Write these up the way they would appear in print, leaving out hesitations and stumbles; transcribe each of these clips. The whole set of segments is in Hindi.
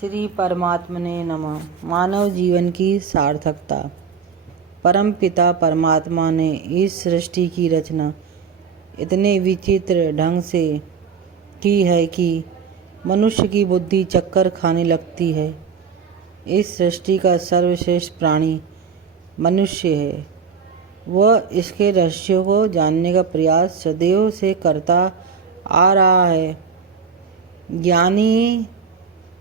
श्री परमात्मने नमः। मानव जीवन की सार्थकता। परम पिता परमात्मा ने इस सृष्टि की रचना इतने विचित्र ढंग से की है कि मनुष्य की बुद्धि चक्कर खाने लगती है। इस सृष्टि का सर्वश्रेष्ठ प्राणी मनुष्य है। वह इसके रहस्यों को जानने का प्रयास सदैव से करता आ रहा है। ज्ञानी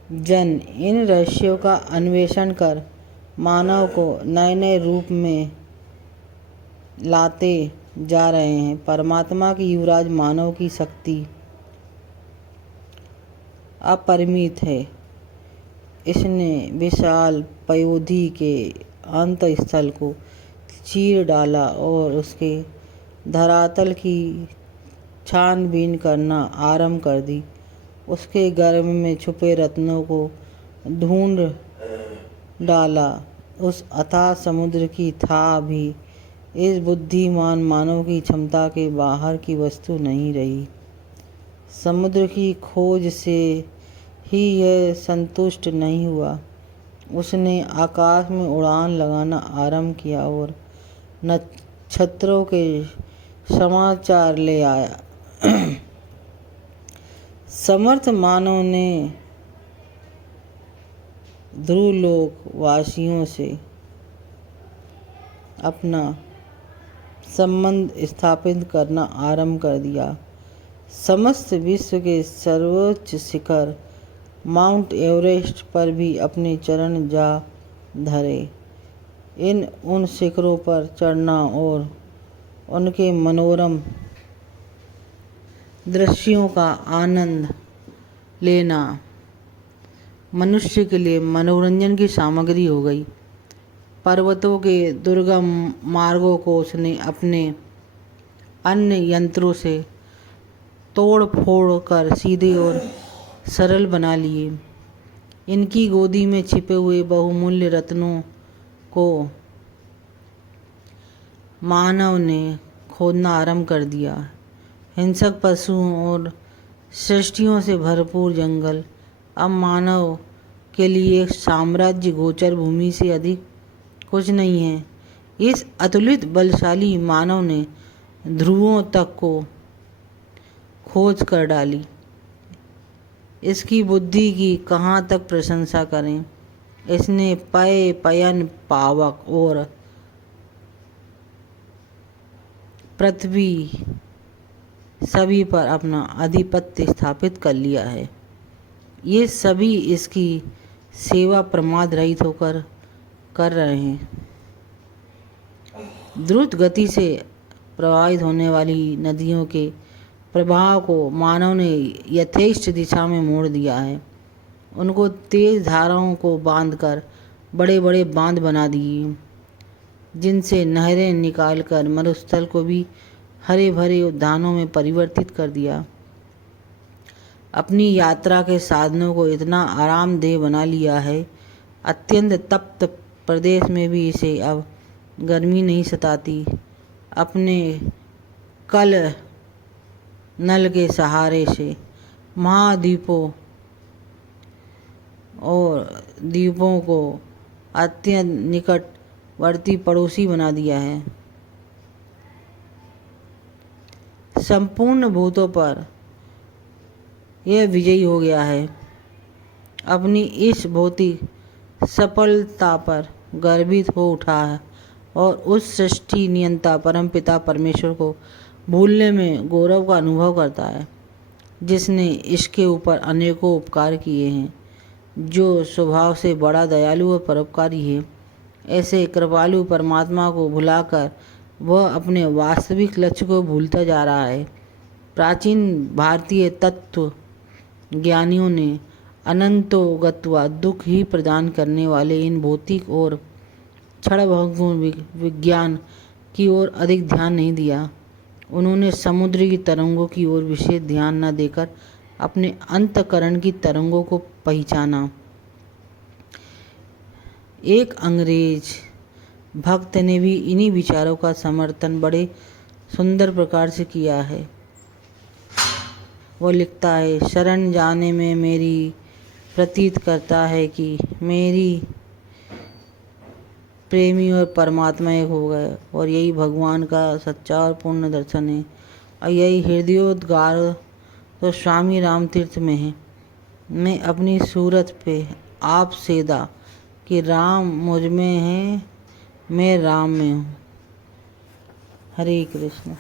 जन इन रहस्यों का अन्वेषण कर मानव को नए नए रूप में लाते जा रहे हैं। परमात्मा की युवराज मानव की शक्ति अपरिमित है। इसने विशाल पयोधि के अंत स्थल को चीर डाला और उसके धरातल की छानबीन करना आरंभ कर दी। उसके गर्भ में छुपे रत्नों को ढूंढ डाला। उस अथाह समुद्र की था भी इस बुद्धिमान मानव की क्षमता के बाहर की वस्तु नहीं रही। समुद्र की खोज से ही यह संतुष्ट नहीं हुआ। उसने आकाश में उड़ान लगाना आरंभ किया और नक्षत्रों के समाचार ले आया। समर्थ मानव ने ध्रुवलोक वासियों से अपना संबंध स्थापित करना आरंभ कर दिया। समस्त विश्व के सर्वोच्च शिखर माउंट एवरेस्ट पर भी अपने चरण जा धरे। उन शिखरों पर चढ़ना और उनके मनोरम दृश्यों का आनंद लेना मनुष्य के लिए मनोरंजन की सामग्री हो गई। पर्वतों के दुर्गम मार्गों को उसने अपने अन्य यंत्रों से तोड़ फोड़ कर सीधे और सरल बना लिए। इनकी गोदी में छिपे हुए बहुमूल्य रत्नों को मानव ने खोदना आरंभ कर दिया। हिंसक पशुओं और सृष्टियों से भरपूर जंगल अब मानव के लिए एक साम्राज्य गोचर भूमि से अधिक कुछ नहीं है। इस अतुलित बलशाली मानव ने ध्रुवों तक को खोज कर डाली। इसकी बुद्धि की कहाँ तक प्रशंसा करें। इसने पय पयन पावक और पृथ्वी सभी पर अपना आधिपत्य स्थापित कर लिया है। ये सभी इसकी सेवा प्रमाद रहित होकर कर रहे हैं। द्रुत गति से प्रवाहित होने वाली नदियों के प्रवाह को मानव ने यथेष्ट दिशा में मोड़ दिया है। उनको तेज धाराओं को बांधकर बड़े बड़े बांध बना दिए, जिनसे नहरें निकालकर मरुस्थल को भी हरे भरे उद्यानों में परिवर्तित कर दिया। अपनी यात्रा के साधनों को इतना आरामदेह बना लिया है, अत्यंत तप्त प्रदेश में भी इसे अब गर्मी नहीं सताती। अपने कल नल के सहारे से महाद्वीपों और द्वीपों को अत्यंत निकटवर्ती पड़ोसी बना दिया है। संपूर्ण भूतों पर यह विजयी हो गया है। अपनी इस भौतिक सफलता पर गर्वित हो उठा है और उस सृष्टि नियंता परमपिता परमेश्वर को भूलने में गौरव का अनुभव करता है, जिसने इसके ऊपर अनेकों उपकार किए हैं, जो स्वभाव से बड़ा दयालु और परोपकारी है। ऐसे कृपालु परमात्मा को भुलाकर वह अपने वास्तविक लक्ष्य को भूलता जा रहा है। प्राचीन भारतीय तत्व ज्ञानियों ने अनंतो गत्वा दुख ही प्रदान करने वाले इन भौतिक और क्षणभंगुर विज्ञान की ओर अधिक ध्यान नहीं दिया। उन्होंने समुद्र की तरंगों की ओर विशेष ध्यान न देकर अपने अंतःकरण की तरंगों को पहचाना। एक अंग्रेज भक्त ने भी इन्हीं विचारों का समर्थन बड़े सुंदर प्रकार से किया है। वो लिखता है, शरण जाने में मेरी प्रतीत करता है कि मेरी प्रेमी और परमात्मा एक हो गए, और यही भगवान का सच्चा और पूर्ण दर्शन है। और यही हृदयोद्गार तो स्वामी राम तीर्थ में है। मैं अपनी सूरत पे आप सेदा कि राम मुझ में है, मैं राम में हूँ। हरे कृष्ण।